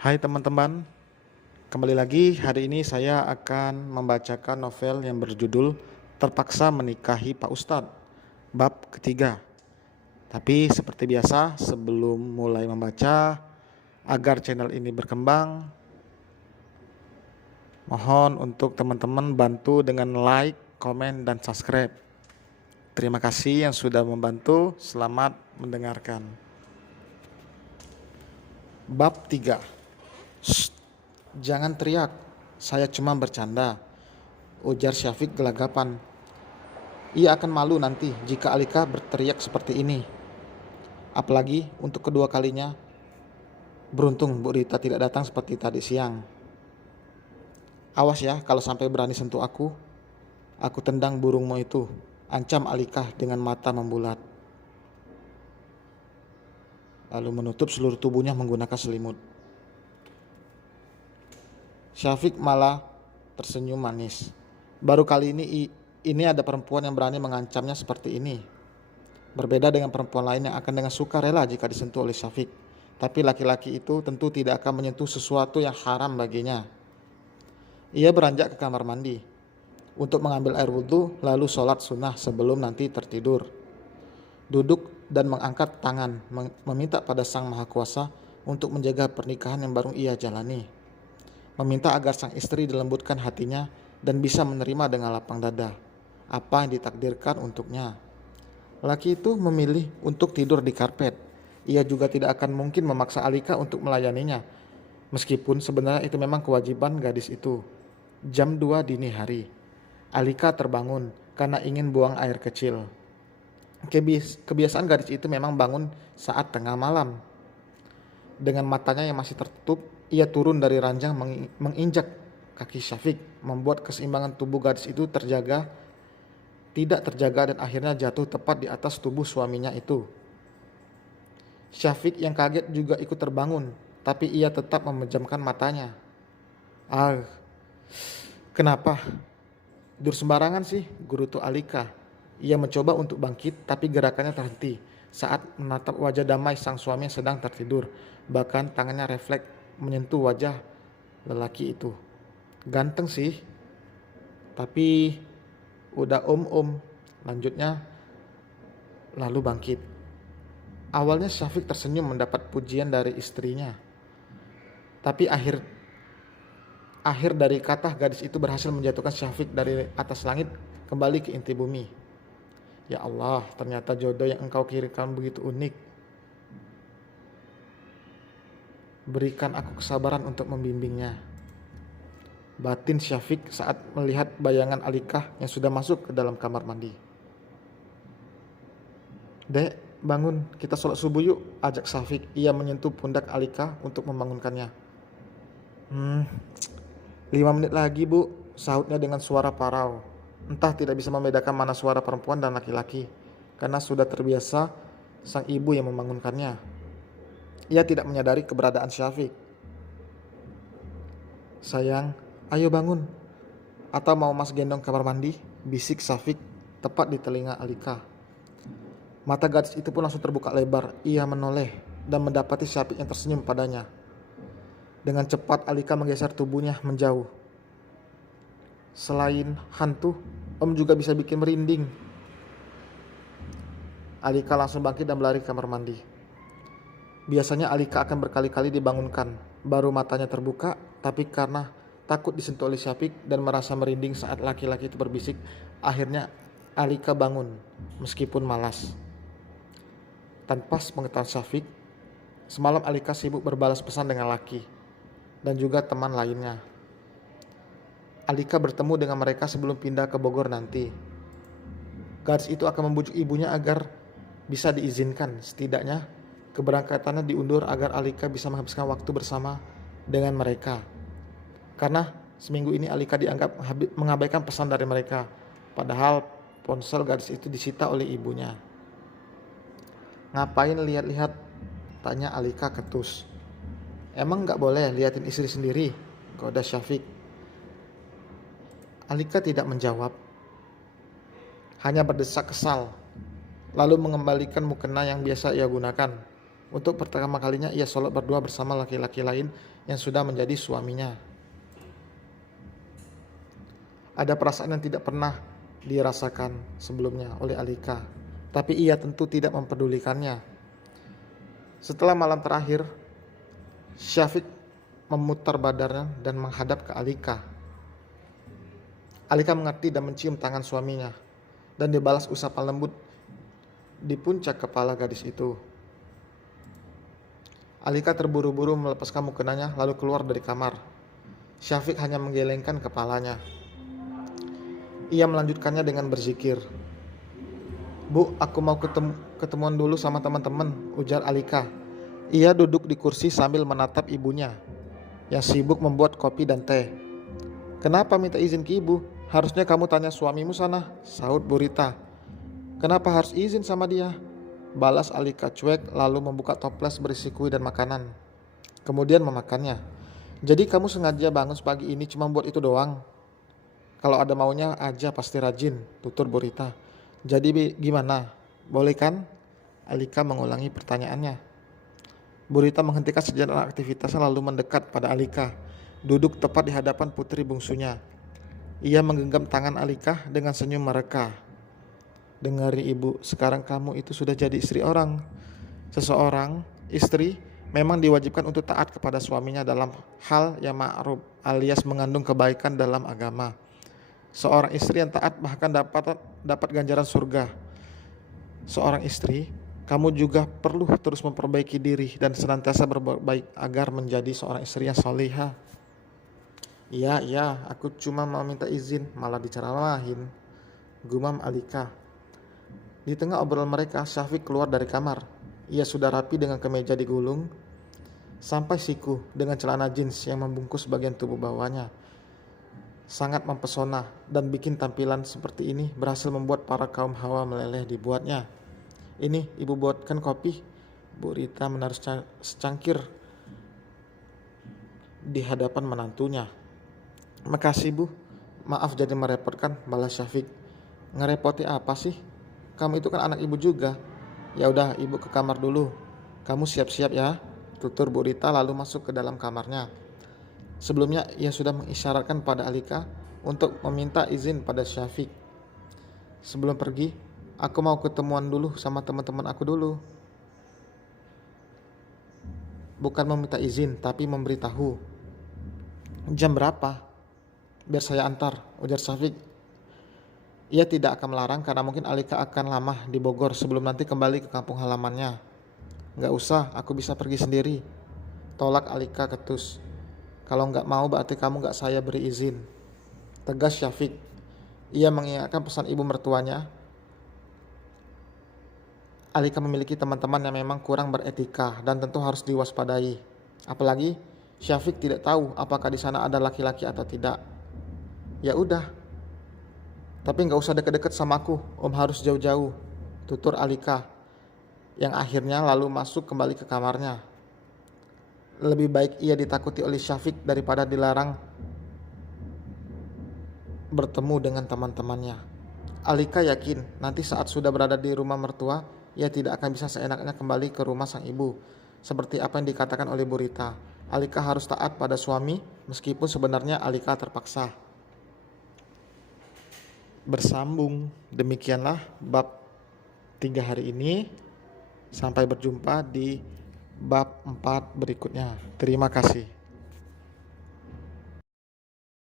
Hai teman-teman, kembali lagi hari ini saya akan membacakan novel yang berjudul Terpaksa Menikahi Pak Ustadz, bab ketiga. Tapi seperti biasa sebelum mulai membaca, agar channel ini berkembang, mohon untuk teman-teman bantu dengan like, komen, dan subscribe. Terima kasih yang sudah membantu, selamat mendengarkan. Bab 3. Shh, jangan teriak, saya cuma bercanda, ujar Syafiq gelagapan. Ia akan malu nanti jika Alika berteriak seperti ini. Apalagi untuk kedua kalinya. Beruntung Bu Rita tidak datang seperti tadi siang. Awas ya kalau sampai berani sentuh aku. Aku tendang burungmu itu, ancam Alika dengan mata membulat. Lalu menutup seluruh tubuhnya menggunakan selimut. Syafiq malah tersenyum manis. Baru kali ini ada perempuan yang berani mengancamnya seperti ini. Berbeda dengan perempuan lain yang akan dengan suka rela jika disentuh oleh Syafiq. Tapi laki-laki itu tentu tidak akan menyentuh sesuatu yang haram baginya. Ia beranjak ke kamar mandi untuk mengambil air wudhu lalu sholat sunnah sebelum nanti tertidur. Duduk dan mengangkat tangan meminta pada Sang Maha Kuasa untuk menjaga pernikahan yang baru ia jalani. Meminta agar sang istri dilembutkan hatinya dan bisa menerima dengan lapang dada apa yang ditakdirkan untuknya. Laki itu memilih untuk tidur di karpet. Ia juga tidak akan mungkin memaksa Alika untuk melayaninya, meskipun sebenarnya itu memang kewajiban gadis itu. Jam 2 dini hari. Alika terbangun karena ingin buang air kecil. Kebiasaan gadis itu memang bangun saat tengah malam. Dengan matanya yang masih tertutup, ia turun dari ranjang menginjak kaki Syafiq, membuat keseimbangan tubuh gadis itu tidak terjaga dan akhirnya jatuh tepat di atas tubuh suaminya itu. Syafiq yang kaget juga ikut terbangun, tapi ia tetap memejamkan matanya. Ah, kenapa? Tidur sembarangan sih, gerutu Alika. Ia mencoba untuk bangkit, tapi gerakannya terhenti saat menatap wajah damai sang suami yang sedang tertidur. Bahkan tangannya refleks menyentuh wajah lelaki itu. Ganteng sih, tapi udah lanjutnya lalu bangkit. Awalnya Syafiq tersenyum mendapat pujian dari istrinya. Tapi akhir dari kata gadis itu berhasil menjatuhkan Syafiq dari atas langit kembali ke inti bumi. Ya Allah, ternyata jodoh yang engkau kirimkan begitu unik. Berikan aku kesabaran untuk membimbingnya. Batin Syafiq saat melihat bayangan Alika yang sudah masuk ke dalam kamar mandi. Dek, bangun, kita sholat subuh yuk, ajak Syafiq. Ia menyentuh pundak Alika untuk membangunkannya. 5 menit lagi bu, sahutnya dengan suara parau. Entah tidak bisa membedakan mana suara perempuan dan laki-laki, karena sudah terbiasa sang ibu yang membangunkannya. Ia tidak menyadari keberadaan Syafiq. Sayang, ayo bangun. Atau mau mas gendong kamar mandi? Bisik Syafiq tepat di telinga Alika. Mata gadis itu pun langsung terbuka lebar. Ia menoleh dan mendapati Syafiq yang tersenyum padanya. Dengan cepat Alika menggeser tubuhnya menjauh. Selain hantu, Om juga bisa bikin merinding. Alika langsung bangkit dan berlari ke kamar mandi. Biasanya Alika akan berkali-kali dibangunkan, baru matanya terbuka, tapi karena takut disentuh oleh Syafiq dan merasa merinding saat laki-laki itu berbisik, akhirnya Alika bangun, meskipun malas. Tanpa pengetahuan Syafiq, semalam Alika sibuk berbalas pesan dengan laki dan juga teman lainnya. Alika bertemu dengan mereka sebelum pindah ke Bogor nanti. Gadis itu akan membujuk ibunya agar bisa diizinkan, setidaknya keberangkatannya diundur agar Alika bisa menghabiskan waktu bersama dengan mereka. Karena seminggu ini Alika dianggap mengabaikan pesan dari mereka, padahal ponsel gadis itu disita oleh ibunya. Ngapain lihat-lihat? Tanya Alika ketus. Emang gak boleh liatin istri sendiri? Goda Syafiq. Alika tidak menjawab, hanya berdesak kesal, lalu mengembalikan mukena yang biasa ia gunakan. Untuk pertama kalinya ia sholat berdua bersama laki-laki lain yang sudah menjadi suaminya. Ada perasaan yang tidak pernah dirasakan sebelumnya oleh Alika, tapi ia tentu tidak mempedulikannya. Setelah malam terakhir, Syafiq memutar badannya dan menghadap ke Alika. Alika mengerti dan mencium tangan suaminya, dan dibalas usapan lembut di puncak kepala gadis itu. Alika terburu-buru melepaskan mukenanya lalu keluar dari kamar. Syafiq hanya menggelengkan kepalanya. Ia melanjutkannya dengan berzikir. "Bu, aku mau ketemuan dulu sama teman-teman," ujar Alika. Ia duduk di kursi sambil menatap ibunya yang sibuk membuat kopi dan teh. "Kenapa minta izin ke ibu? Harusnya kamu tanya suamimu sana," sahut Bu Rita. "Kenapa harus izin sama dia?" balas Alika cuek lalu membuka toples berisi kue dan makanan. Kemudian memakannya. "Jadi kamu sengaja bangun pagi ini cuma buat itu doang? Kalau ada maunya aja pasti rajin," tutur Bu Rita. "Jadi gimana? Boleh kan?" Alika mengulangi pertanyaannya. Bu Rita menghentikan sejenak aktivitasnya lalu mendekat pada Alika, duduk tepat di hadapan putri bungsunya. Ia menggenggam tangan Alika dengan senyum mereka. "Dengar ibu, sekarang kamu itu sudah jadi istri orang. Seseorang istri memang diwajibkan untuk taat kepada suaminya dalam hal yang ma'ruf alias mengandung kebaikan dalam agama. Seorang istri yang taat bahkan dapat ganjaran surga. Seorang istri, kamu juga perlu terus memperbaiki diri dan senantiasa berbuat baik agar menjadi seorang istri yang salihah." Iya, aku cuma mau minta izin, malah diceramahin," gumam Alika. Di tengah obrolan mereka, Syafiq keluar dari kamar. Ia sudah rapi dengan kemeja digulung sampai siku dengan celana jeans yang membungkus bagian tubuh bawahnya. Sangat mempesona dan bikin tampilan seperti ini berhasil membuat para kaum hawa meleleh dibuatnya. "Ini ibu buatkan kopi." Bu Rita menaruh secangkir di hadapan menantunya. "Makasih Bu, maaf jadi merepotkan," balas Syafiq. "Ngerepoti apa sih? Kamu itu kan anak ibu juga." "Ya udah, ibu ke kamar dulu. Kamu siap-siap ya," tutur Bu Rita lalu masuk ke dalam kamarnya. Sebelumnya ia sudah mengisyaratkan pada Alika untuk meminta izin pada Syafiq. "Sebelum pergi, aku mau ketemuan dulu sama teman-teman aku dulu." "Bukan meminta izin, tapi memberitahu." "Jam berapa? Biar saya antar," ujar Syafiq. Ia tidak akan melarang karena mungkin Alika akan lama di Bogor sebelum nanti kembali ke kampung halamannya. "Nggak usah, aku bisa pergi sendiri," tolak Alika ketus. "Kalau nggak mau berarti kamu nggak saya beri izin," tegas Syafiq. Ia mengingatkan pesan ibu mertuanya. Alika memiliki teman-teman yang memang kurang beretika dan tentu harus diwaspadai. Apalagi Syafiq tidak tahu apakah di sana ada laki-laki atau tidak. "Ya udah, tapi nggak usah deket-deket sama aku, Om harus jauh-jauh," tutur Alika, yang akhirnya lalu masuk kembali ke kamarnya. Lebih baik ia ditakuti oleh Syafiq daripada dilarang bertemu dengan teman-temannya. Alika yakin nanti saat sudah berada di rumah mertua, ia tidak akan bisa seenaknya kembali ke rumah sang ibu. Seperti apa yang dikatakan oleh Bu Rita, Alika harus taat pada suami meskipun sebenarnya Alika terpaksa. Bersambung. Demikianlah bab 3 hari ini. Sampai berjumpa di bab 4 berikutnya. Terima kasih.